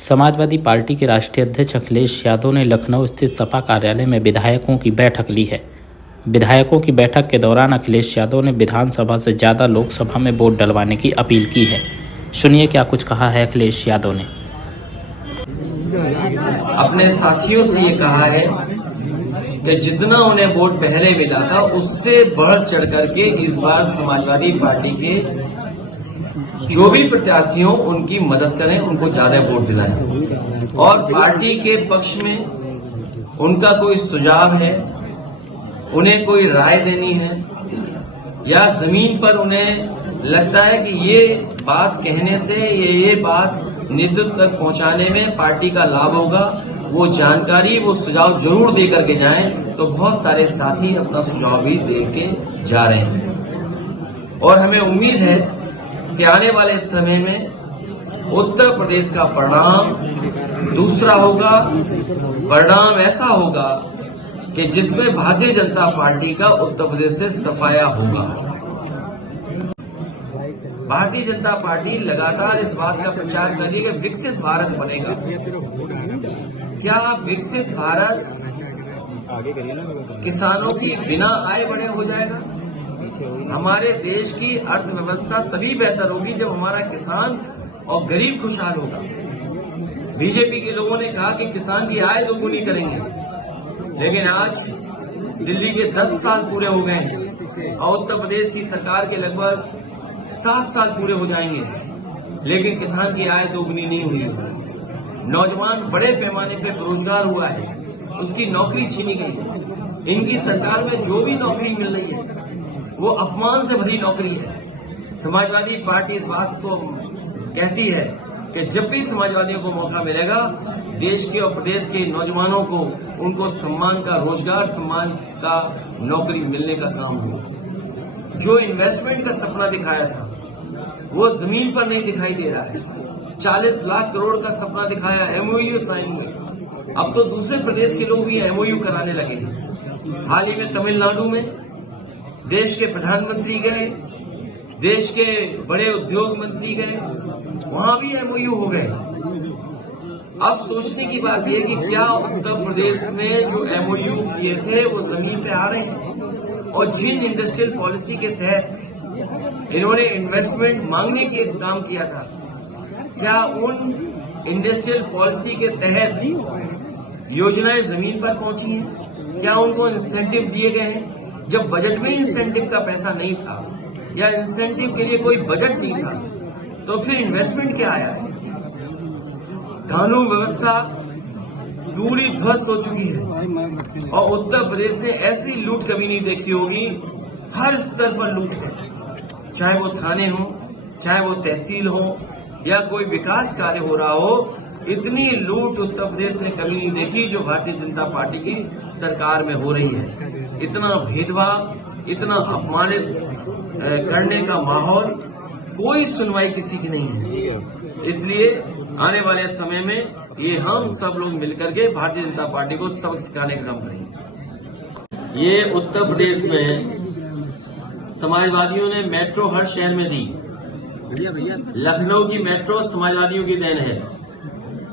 Samajwadi party के राष्ट्रीय अध्यक्ष अखिलेश यादव ने लखनऊ स्थित सपा कार्यालय में विधायकों की बैठक ली है। विधायकों की बैठक के दौरान अखिलेश यादव ने विधानसभा से ज़्यादा लोकसभा में वोट डलवाने की अपील की है। सुनिए क्या कुछ कहा है अखिलेश यादव ने। अपने साथियों से ये कहा है कि जितना उन्हें वोट पहले मिला था उससे बढ़ चढ़ करके इस बार समाजवादी पार्टी के जो भी प्रत्याशी हो उनकी मदद करें, उनको ज्यादा वोट दिलाएं। और पार्टी के पक्ष में उनका कोई सुझाव है, उन्हें कोई राय देनी है या जमीन पर उन्हें लगता है कि ये बात कहने से ये बात नेतृत्व तक पहुंचाने में पार्टी का लाभ होगा, वो जानकारी वो सुझाव जरूर दे करके जाएं। तो बहुत सारे साथी अपना सुझाव भी दे के जा रहे हैं और हमें उम्मीद है कि आने वाले समय में उत्तर प्रदेश का परिणाम दूसरा होगा। परिणाम ऐसा होगा कि जिसमें भारतीय जनता पार्टी का उत्तर प्रदेश से सफाया होगा। भारतीय जनता पार्टी लगातार इस बात का प्रचार कर रही है कि विकसित भारत बनेगा। क्या विकसित भारत किसानों की बिना आय बढ़े हो जाएगा? हमारे देश की अर्थव्यवस्था तभी बेहतर होगी जब हमारा किसान और गरीब खुशहाल होगा। बीजेपी के लोगों ने कहा कि किसान की आय दोगुनी करेंगे, लेकिन आज दिल्ली के 10 साल पूरे हो गए हैं और उत्तर प्रदेश की सरकार के लगभग 7 साल पूरे हो जाएंगे, लेकिन किसान की आय दोगुनी नहीं हुई। नौजवान बड़े पैमाने पे बेरोजगार हुआ है, उसकी नौकरी छीनी गई है। इनकी सरकार में जो भी नौकरी मिल रही है वो अपमान से भरी नौकरी है। समाजवादी पार्टी इस बात को कहती है कि जब भी समाजवादियों को मौका मिलेगा, देश के और प्रदेश के नौजवानों को उनको सम्मान का रोजगार, सम्मान का नौकरी मिलने का काम होगा। जो इन्वेस्टमेंट का सपना दिखाया था वो जमीन पर नहीं दिखाई दे रहा है। 40 लाख करोड़ का सपना दिखाया, एमओयू साइन हुए। अब तो दूसरे प्रदेश के लोग भी एमओयू कराने लगे हैं। हाल ही में तमिलनाडु में देश के प्रधानमंत्री गए, देश के बड़े उद्योग मंत्री गए, वहां भी एमओयू हो गए। अब सोचने की बात यह कि क्या उत्तर प्रदेश में जो एमओयू किए थे वो जमीन पे आ रहे हैं? और जिन इंडस्ट्रियल पॉलिसी के तहत इन्होंने इन्वेस्टमेंट मांगने के काम किया था, क्या उन इंडस्ट्रियल पॉलिसी के तहत योजनाएं जमीन पर पहुंची हैं? क्या उनको इंसेंटिव दिए गए हैं? जब बजट में इंसेंटिव का पैसा नहीं था या इंसेंटिव के लिए कोई बजट नहीं था, तो फिर इन्वेस्टमेंट क्या आया है? कानून व्यवस्था पूरी ध्वस्त हो चुकी है और उत्तर प्रदेश ने ऐसी लूट कभी नहीं देखी होगी। हर स्तर पर लूट है, चाहे वो थाने हो, चाहे वो तहसील हो या कोई विकास कार्य हो रहा हो। इतनी लूट उत्तर प्रदेश ने कभी नहीं देखी जो भारतीय जनता पार्टी की सरकार में हो रही है। इतना भेदभाव, इतना अपमानित करने का माहौल, कोई सुनवाई किसी की नहीं है। इसलिए आने वाले समय में ये हम सब लोग मिलकर के भारतीय जनता पार्टी को सबक सिखाने का काम करेंगे। ये उत्तर प्रदेश में समाजवादियों ने मेट्रो हर शहर में दी। लखनऊ की मेट्रो समाजवादियों की देन है,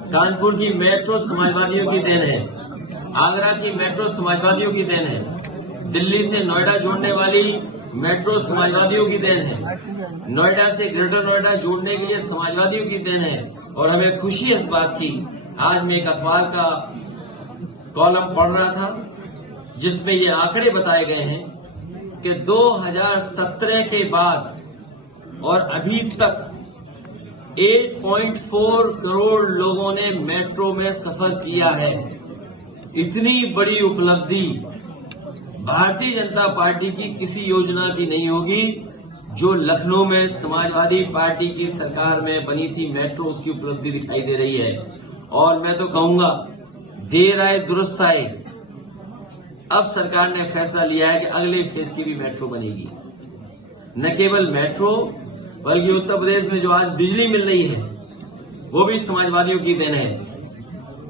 कानपुर की मेट्रो समाजवादियों की देन है, आगरा की मेट्रो समाजवादियों की देन है, दिल्ली से नोएडा जोड़ने वाली मेट्रो समाजवादियों की देन है, नोएडा से ग्रेटर नोएडा जोड़ने के लिए समाजवादियों की देन है। और हमें खुशी है इस बात की, आज मैं एक अखबार का कॉलम पढ़ रहा था जिसमें ये आंकड़े बताए गए हैं कि 2017 के बाद और अभी तक 8.4 करोड़ लोगों ने मेट्रो में सफर किया है। इतनी बड़ी उपलब्धि भारतीय जनता पार्टी की किसी योजना की नहीं होगी जो लखनऊ में समाजवादी पार्टी की सरकार में बनी थी मेट्रो, उसकी उपलब्धि दिखाई दे रही है। और मैं तो कहूंगा देर आए दुरुस्त आए। अब सरकार ने फैसला लिया है कि अगले फेज की भी मेट्रो बनेगी। न केवल मेट्रो बल्कि उत्तर प्रदेश में जो आज बिजली मिल रही है वो भी समाजवादियों की देन है।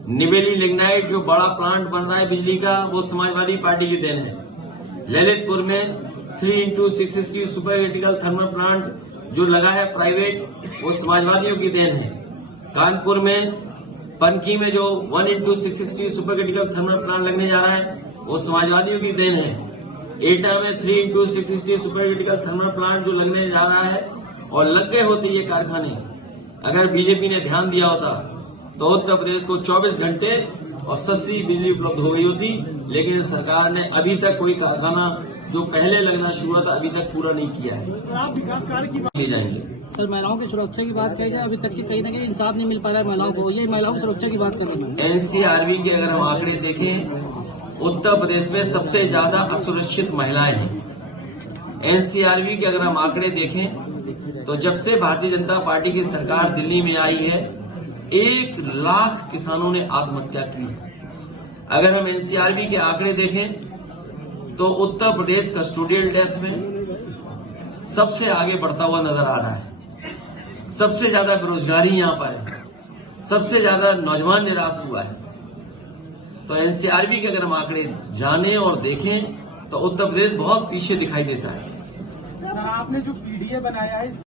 निवेली लिग्नाइट जो बड़ा प्लांट बन रहा है बिजली का, वो समाजवादी पार्टी की देन है। ललितपुर में 3x660 super critical thermal plant जो लगा है प्राइवेट, वो समाजवादियों की देन है। कानपुर में पनकी में जो 1x660 super critical thermal plant लगने जा रहा है वो समाजवादियों की देन है। एटा में 3x660 super critical thermal plant जो लगने जा रहा है और लग गए होते ये कारखाने, अगर बीजेपी ने ध्यान दिया होता तो उत्तर प्रदेश को 24 घंटे और सस्ती बिजली उपलब्ध हो गई होती। लेकिन सरकार ने अभी तक कोई कारखाना जो पहले लगना शुरू हुआ था अभी तक पूरा नहीं किया है। आप विकास कार्य की ले जाएंगे सर, महिलाओं की सुरक्षा की बात कही जाए, अभी तक की कहीं ना कहीं इंसाफ नहीं मिल पा रहा है महिलाओं को, ये महिलाओं की सुरक्षा की बात कर रहे हैं। एनसीआरबी के अगर हम आंकड़े देखें, उत्तर प्रदेश में सबसे ज्यादा असुरक्षित महिलाएं हैं। एनसीआरबी के अगर हम आंकड़े देखें तो जब से भारतीय जनता पार्टी की सरकार दिल्ली में आई है 1 लाख किसानों ने आत्महत्या की है। अगर हम एनसीआरबी के आंकड़े देखें तो उत्तर प्रदेश कस्टोडियल डेथ में सबसे आगे बढ़ता हुआ नजर आ रहा है। सबसे ज्यादा बेरोजगारी यहाँ पर है, सबसे ज्यादा नौजवान निराश हुआ है। तो एनसीआरबी के अगर हम आंकड़े जाने और देखें तो उत्तर प्रदेश बहुत पीछे दिखाई देता है। सर, आपने जो पीडीए बनाया है